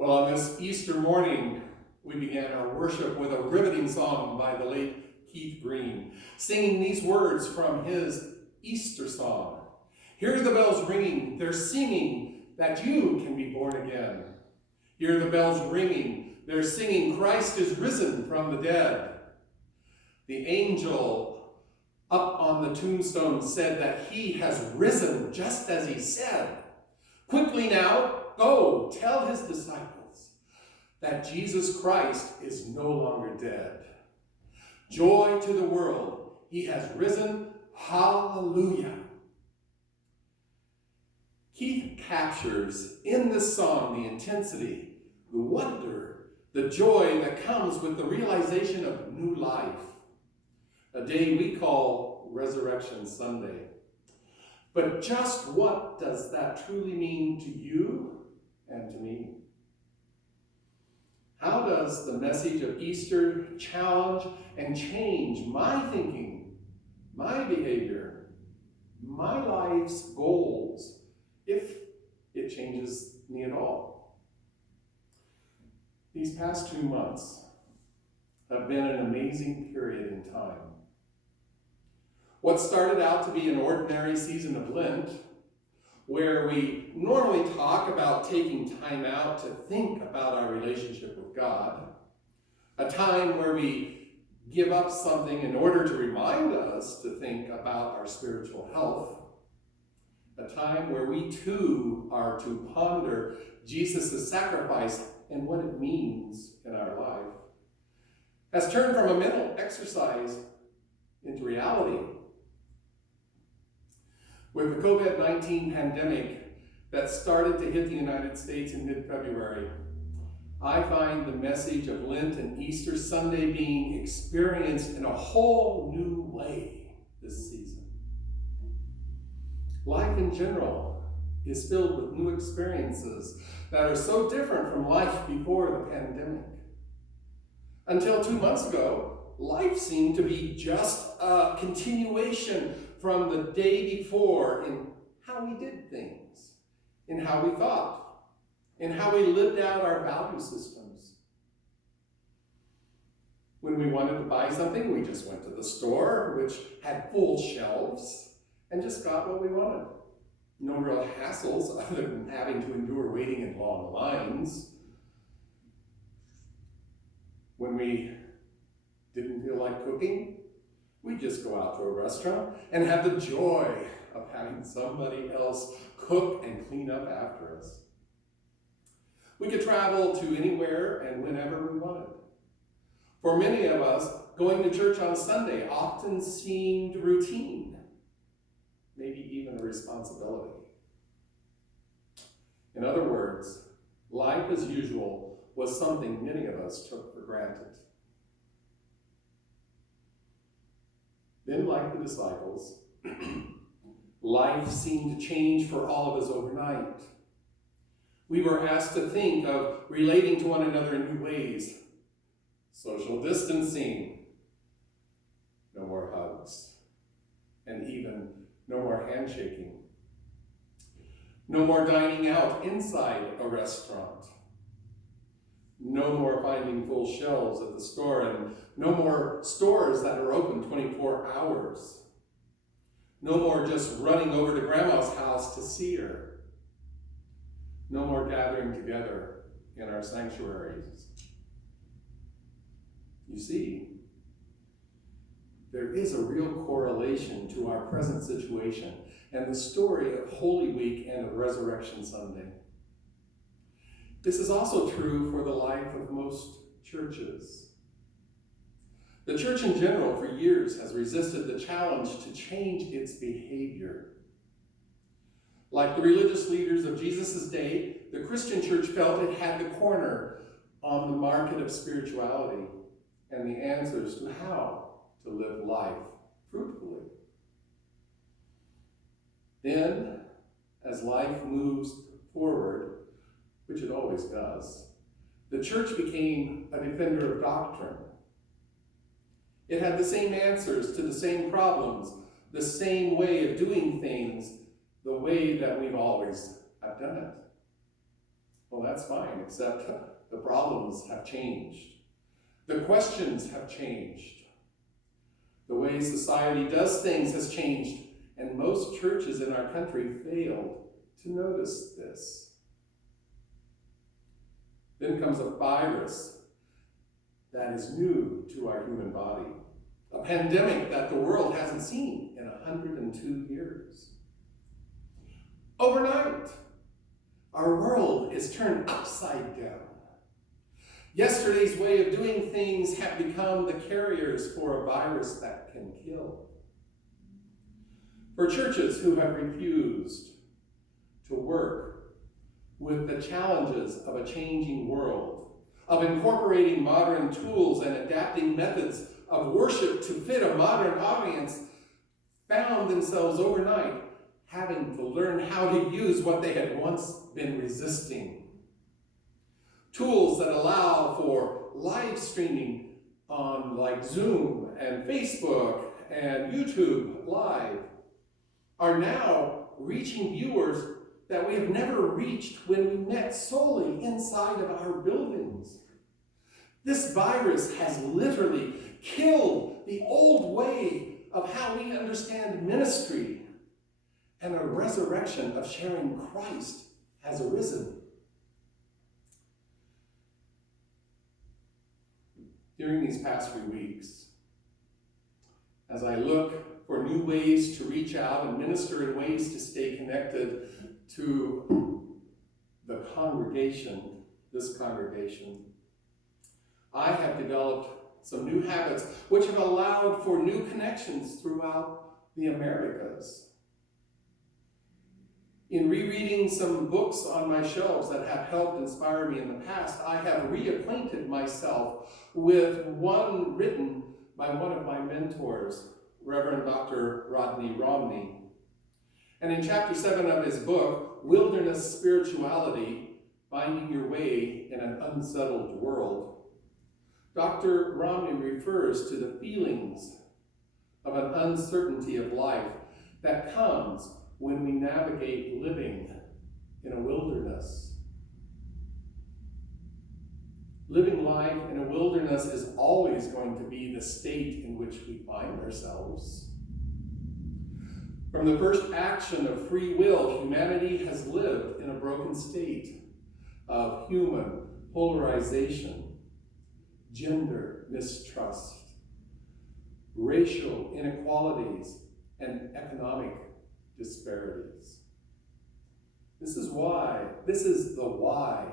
Well, on this Easter morning, we began our worship with a riveting song by the late Keith Green, singing these words from his Easter song. Hear the bells ringing, they're singing that you can be born again. Hear the bells ringing, they're singing Christ is risen from the dead. The angel up on the tombstone said that he has risen just as he said. Quickly now, go tell his disciples that Jesus Christ is no longer dead. Joy to the world, he has risen, hallelujah. Keith captures in this song the intensity, the wonder, the joy that comes with the realization of new life, a day we call Resurrection Sunday. But just what does that truly mean to you and to me? How does the message of Easter challenge and change my thinking, my behavior, my life's goals, if it changes me at all? These past 2 months have been an amazing period in time. What started out to be an ordinary season of Lent, where we normally talk about taking time out to think about our relationship with God, a time where we give up something in order to remind us to think about our spiritual health, a time where we too are to ponder Jesus' sacrifice and what it means in our life, has turned from a mental exercise into reality. With the COVID-19 pandemic that started to hit the United States in mid-February, I find the message of Lent and Easter Sunday being experienced in a whole new way this season. Life in general is filled with new experiences that are so different from life before the pandemic. Until 2 months ago, life seemed to be just a continuation from the day before in how we did things, in how we thought, in how we lived out our value systems. When we wanted to buy something, we just went to the store, which had full shelves, and just got what we wanted. No real hassles other than having to endure waiting in long lines. When we didn't feel like cooking, we just go out to a restaurant and have the joy of having somebody else cook and clean up after us. We could travel to anywhere and whenever we wanted. For many of us, going to church on Sunday often seemed routine, maybe even a responsibility. In other words, life as usual was something many of us took for granted. Then, like the disciples, life seemed to change for all of us overnight. We were asked to think of relating to one another in new ways. Social distancing, no more hugs, and even no more handshaking. No more dining out inside a restaurant. No more finding full shelves at the store, and no more stores that are open 24 hours. No more just running over to Grandma's house to see her. No more gathering together in our sanctuaries. You see, there is a real correlation to our present situation and the story of Holy Week and of Resurrection Sunday. This is also true for the life of most churches. The church in general for years has resisted the challenge to change its behavior. Like the religious leaders of Jesus' day, the Christian church felt it had the corner on the market of spirituality and the answers to how to live life fruitfully. Then, as life moves forward, which it always does, the church became a defender of doctrine. It had the same answers to the same problems, the same way of doing things, the way that we've always have done it. Well, that's fine, except the problems have changed. The questions have changed. The way society does things has changed, and most churches in our country failed to notice this. Then comes a virus that is new to our human body, a pandemic that the world hasn't seen in 102 years. Overnight, our world is turned upside down. Yesterday's way of doing things have become the carriers for a virus that can kill. For churches who have refused to work with the challenges of a changing world, of incorporating modern tools and adapting methods of worship to fit a modern audience, found themselves overnight having to learn how to use what they had once been resisting. Tools that allow for live streaming on like Zoom and Facebook and YouTube Live are now reaching viewers that we have never reached when we met solely inside of our buildings. This virus has literally killed the old way of how we understand ministry, and a resurrection of sharing Christ has arisen. During these past few weeks, as I look for new ways to reach out and minister in ways to stay connected to the congregation, this congregation, I have developed some new habits which have allowed for new connections throughout the Americas. In rereading some books on my shelves that have helped inspire me in the past, I have reacquainted myself with one written by one of my mentors, Reverend Dr. Rodney Romney. And in chapter 7 of his book, Wilderness Spirituality, Finding Your Way in an Unsettled World, Dr. Romney refers to the feelings of an uncertainty of life that comes when we navigate living in a wilderness. Living life in a wilderness is always going to be the state in which we find ourselves. From the first action of free will, humanity has lived in a broken state of human polarization, gender mistrust, racial inequalities, and economic disparities. This is the why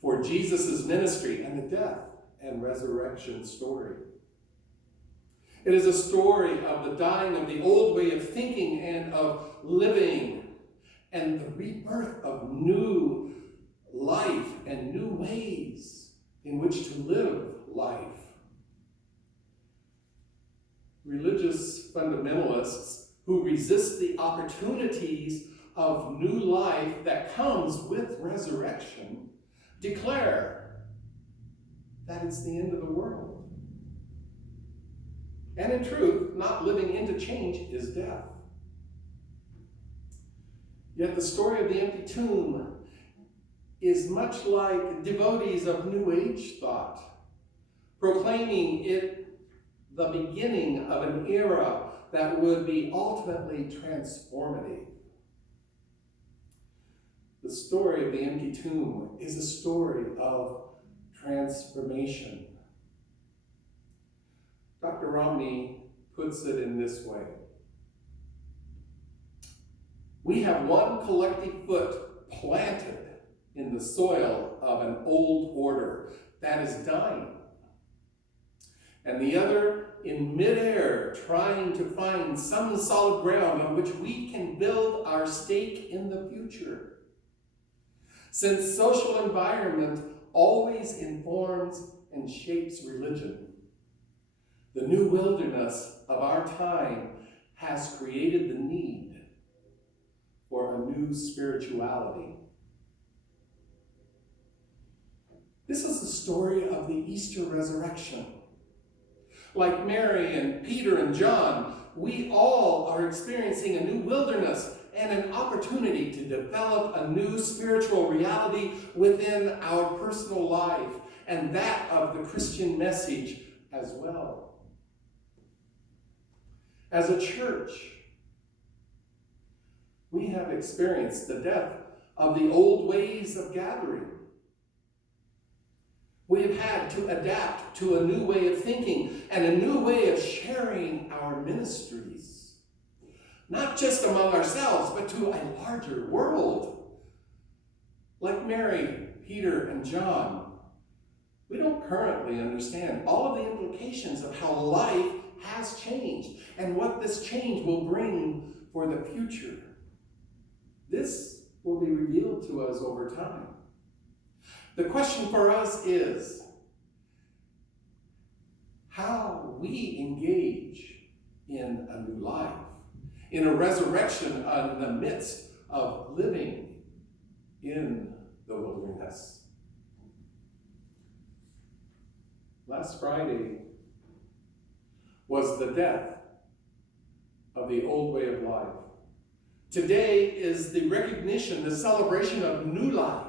for Jesus' ministry and the death and resurrection story. It is a story of the dying of the old way of thinking and of living, and the rebirth of new life and new ways in which to live life. Religious fundamentalists who resist the opportunities of new life that comes with resurrection declare that it's the end of the world. And in truth, not living into change is death. Yet the story of the empty tomb is much like devotees of New Age thought, proclaiming it the beginning of an era that would be ultimately transformative. The story of the empty tomb is a story of transformation. Dr. Romney puts it in this way. We have one collective foot planted in the soil of an old order that is dying, and the other in midair trying to find some solid ground on which we can build our stake in the future. Since social environment always informs and shapes religion, the new wilderness of our time has created the need for a new spirituality. This is the story of the Easter resurrection. Like Mary and Peter and John, we all are experiencing a new wilderness and an opportunity to develop a new spiritual reality within our personal life and that of the Christian message as well. As a church, we have experienced the death of the old ways of gathering. We have had to adapt to a new way of thinking and a new way of sharing our ministries. Not just among ourselves, but to a larger world. Like Mary, Peter, and John, we don't currently understand all of the implications of how life has changed and what this change will bring for the future. This will be revealed to us over time. The question for us is how we engage in a new life, in a resurrection in the midst of living in the wilderness. Last Friday was the death of the old way of life. Today is the recognition, the celebration of new life.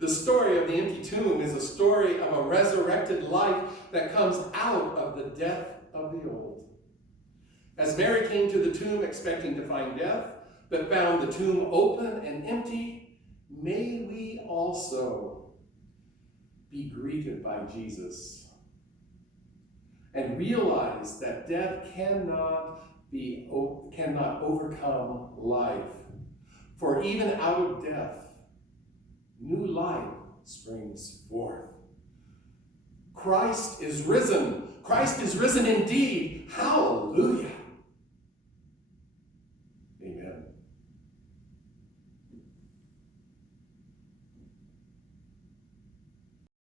The story of the empty tomb is a story of a resurrected life that comes out of the death of the old. As Mary came to the tomb expecting to find death, but found the tomb open and empty, may we also be greeted by Jesus and realize that death cannot overcome life. For even out of death, new life springs forth. Christ is risen. Christ is risen indeed. Hallelujah.